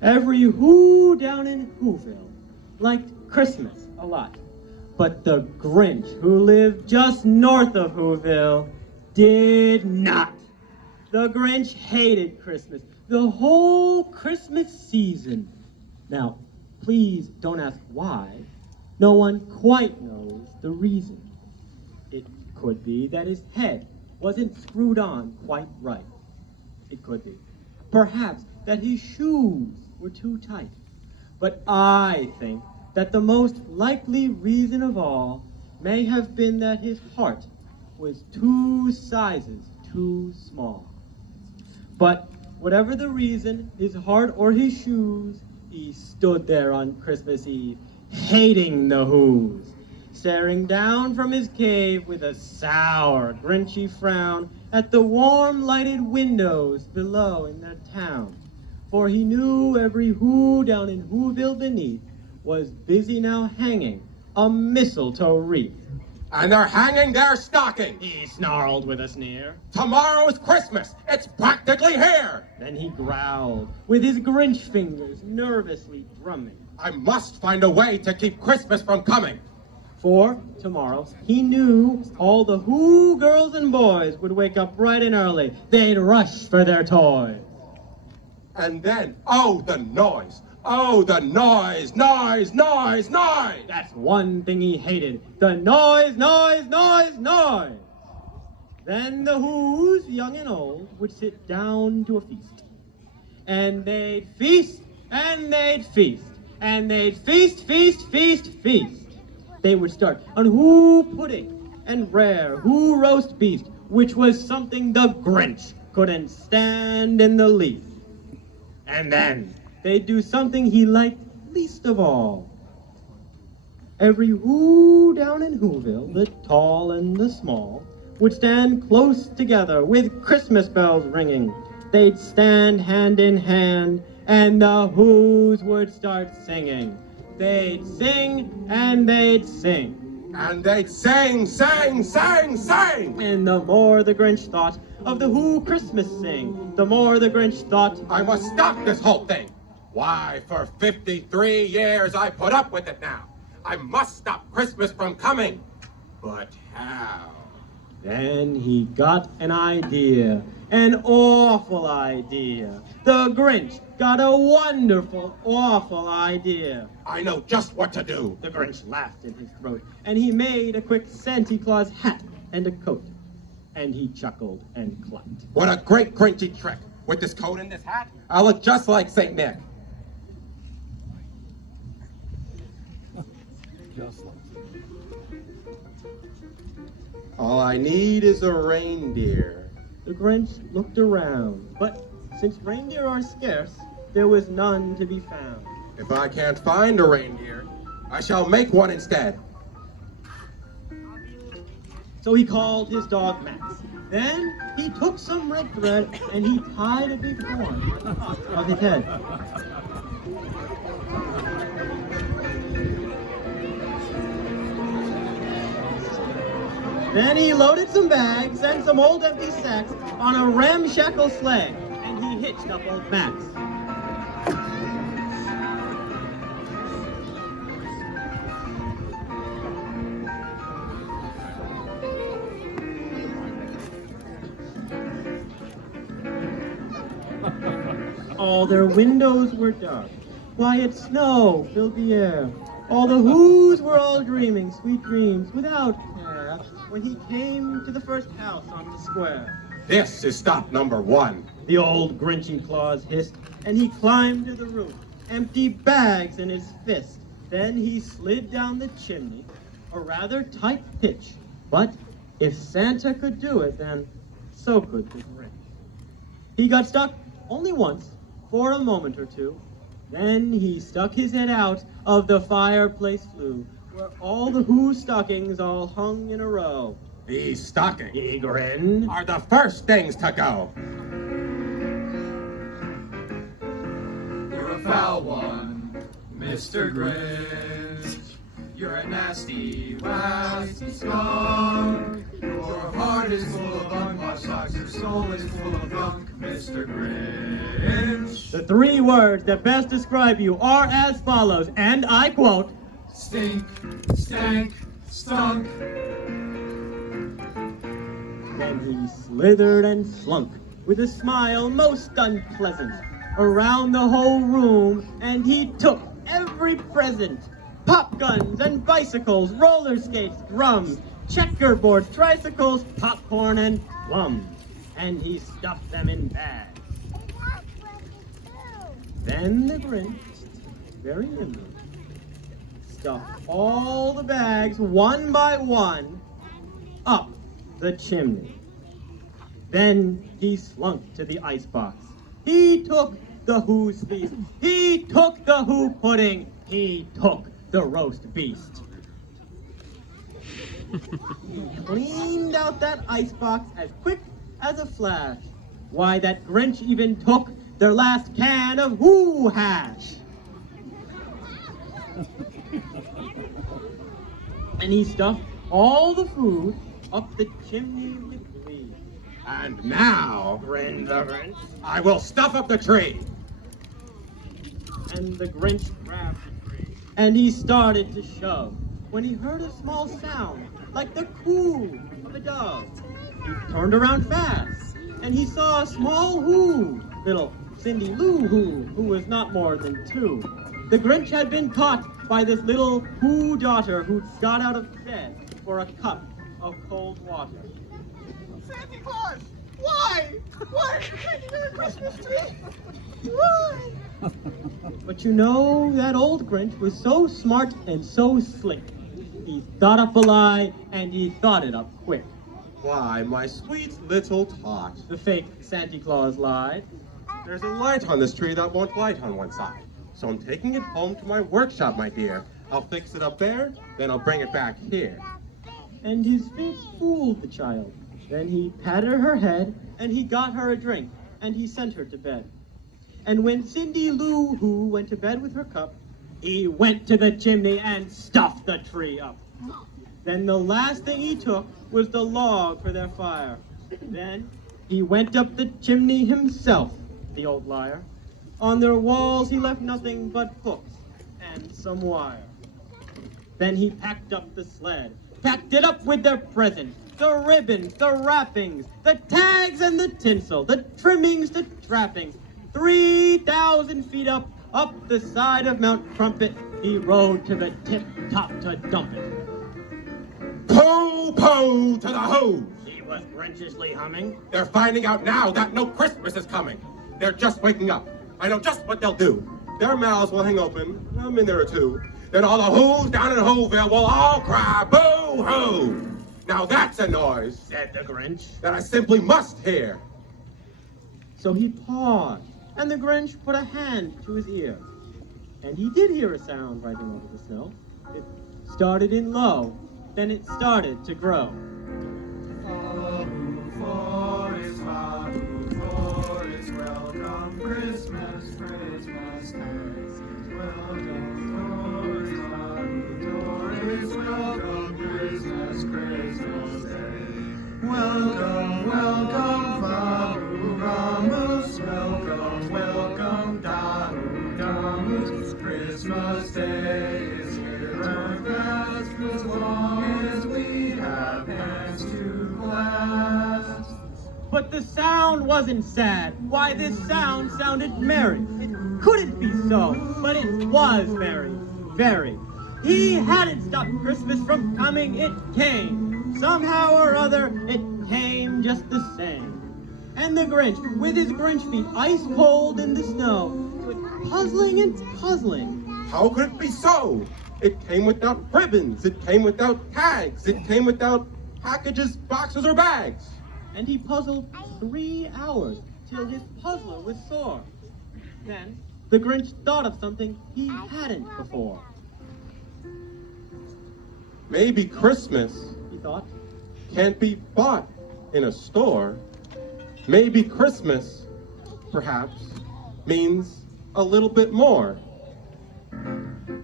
Every Who down in Whoville liked Christmas a lot. But the Grinch, who lived just north of Whoville, did not. The Grinch hated Christmas, the whole Christmas season. Now, please don't ask why. No one quite knows the reason. It could be that his head wasn't screwed on quite right. It could be. Perhaps that his shoes were too tight. But I think that the most likely reason of all may have been that his heart was 2 sizes too small. But whatever the reason, his heart or his shoes, he stood there on Christmas Eve, hating the Who's, staring down from his cave with a sour, Grinchy frown at the warm lighted windows below in their town. For he knew every Who down in Whoville beneath was busy now hanging a mistletoe wreath. And they're hanging their stocking. He snarled with a sneer. Tomorrow's Christmas. It's practically here. Then he growled, with his Grinch fingers nervously drumming. I must find a way to keep Christmas from coming. For tomorrow, he knew all the Who girls and boys would wake up bright and early. They'd rush for their toys. And then, oh, the noise. Oh, the noise, noise, noise, noise! That's one thing he hated. The noise, noise, noise, noise! Then the Who's, young and old, would sit down to a feast. And they'd feast, and they'd feast, and they'd feast, feast, feast, feast. They would start on Who pudding and rare Who roast beast, which was something the Grinch couldn't stand in the least. And then they'd do something he liked least of all. Every Who down in Whoville, the tall and the small, would stand close together with Christmas bells ringing. They'd stand hand in hand, and the Who's would start singing. They'd sing, and they'd sing. And they'd sing, sing, sing, sing! And the more the Grinch thought of the Who Christmas sing, the more the Grinch thought, I must stop this whole thing. Why, for 53 years I put up with it now. I must stop Christmas from coming. But how? Then he got an idea, an awful idea. The Grinch got a wonderful, awful idea. I know just what to do. The Grinch laughed in his throat, and he made a quick Santa Claus hat and a coat. And he chuckled and clucked. What a great Grinchy trick. With this coat and this hat, I'll look just like St. Nick. All I need is a reindeer. The Grinch looked around, but since reindeer are scarce, there was none to be found. If I can't find a reindeer, I shall make one instead. So he called his dog Max. Then he took some red thread and he tied a big horn on top of his head. Then he loaded some bags and some old empty sacks on a ramshackle sleigh, and he hitched up old Max. All their windows were dark. Quiet snow filled the air. All the Who's were all dreaming sweet dreams without care when he came to the first house on the square. This is stop number 1. The old Grinchy Claus hissed, and he climbed to the roof, empty bags in his fist. Then he slid down the chimney, a rather tight pitch. But if Santa could do it, then so could the Grinch. He got stuck only once, for a moment or two. Then he stuck his head out of the fireplace flue, where all the Who stockings all hung in a row. These stockings He grinned. are the first things to go. You're a foul one, Mr. Grinch. You're a nasty, nasty skunk. Your heart is full of unwashed socks, your soul is full of gunk. Mr. Grinch. The three words that best describe you are as follows, and I quote, Stink, stank, stunk. Then he slithered and slunk, with a smile most unpleasant, around the whole room, and he took every present. Pop guns and bicycles, roller skates, drums, checkerboards, tricycles, popcorn, and plums. And he stuffed them in bags. Then the Grinch, very nimbly, stuffed all the bags, one by one, up the chimney. Then he slunk to the icebox. He took the Who's Feast. He took the Who pudding. He took the roast beast. He cleaned out that icebox as quick as a flash. Why, that Grinch even took their last can of Who hash. And he stuffed all the food up the chimney with glee. And now, Grinned the Grinch. I will stuff up the tree. And the Grinch grabbed the tree, and he started to shove, when he heard a small sound, like the coo of a dove. He turned around fast, and he saw a small Who, little Cindy Lou who was not more than 2. The Grinch had been caught by this little Who daughter who got out of bed for a cup of cold water. Santa Claus! Why? Why are you taking our Christmas tree? Why? But you know, that old Grinch was so smart and so slick. He thought up a lie, and he thought it up quick. Why, my sweet little tot. The fake Santa Claus lied. There's a light on this tree that won't light on one side. So I'm taking it home to my workshop, my dear. I'll fix it up there, then I'll bring it back here. And his face fooled the child. Then he patted her head, and he got her a drink, and he sent her to bed. And when Cindy Lou Who went to bed with her cup, he went to the chimney and stuffed the tree up. Then the last thing he took was the log for their fire. Then he went up the chimney himself, the old liar. On their walls he left nothing but hooks and some wire. Then he packed up the sled, packed it up with their presents, the ribbons, the wrappings, the tags and the tinsel, the trimmings, the trappings. 3,000 feet up the side of Mount Crumpet, he rode to the tip-top to dump it. Po-po to the Who! He was Grinchishly humming. They're finding out now that no Christmas is coming. They're just waking up. I know just what they'll do. Their mouths will hang open, a minute or two. Then all the Who's down in Whoville will all cry, boo-hoo! Now that's a noise, Said the Grinch. that I simply must hear. So he paused, and the Grinch put a hand to his ear. And he did hear a sound rising over the snow. It started in low, then it started to grow. Forest, forest, welcome Christmas, Christmas Day. Welcome forest, welcome Christmas, Christmas Day. Welcome, welcome, Fabu Ramus, welcome, welcome, Damu Damus. Christmas Day is here and fast, as long as we have hands to blast. But the sound wasn't sad. Why, this sound sounded merry. It couldn't be so, but it was merry, very. He hadn't stopped Christmas from coming, it came. Somehow or other, it came just the same. And the Grinch, with his Grinch feet ice cold in the snow, was puzzling and puzzling. How could it be so? It came without ribbons, it came without tags, it came without packages, boxes, or bags. And he puzzled 3 hours till his puzzler was sore. Then the Grinch thought of something he hadn't before. Maybe Christmas He thought, can't be bought in a store. Maybe Christmas, perhaps, means a little bit more.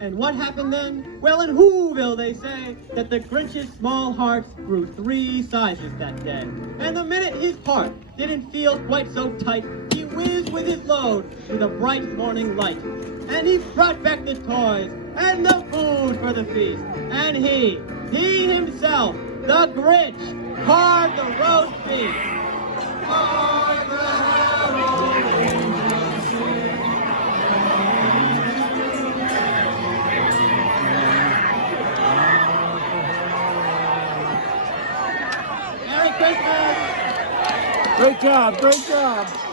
And what happened then? Well, in Whoville they say that the Grinch's small heart grew 3 sizes that day. And the minute his heart didn't feel quite so tight, he whizzed with his load through the bright morning light. And he brought back the toys and the food for the feast. And he himself, the Grinch, carved the roast beef. Merry Christmas! Great job, great job.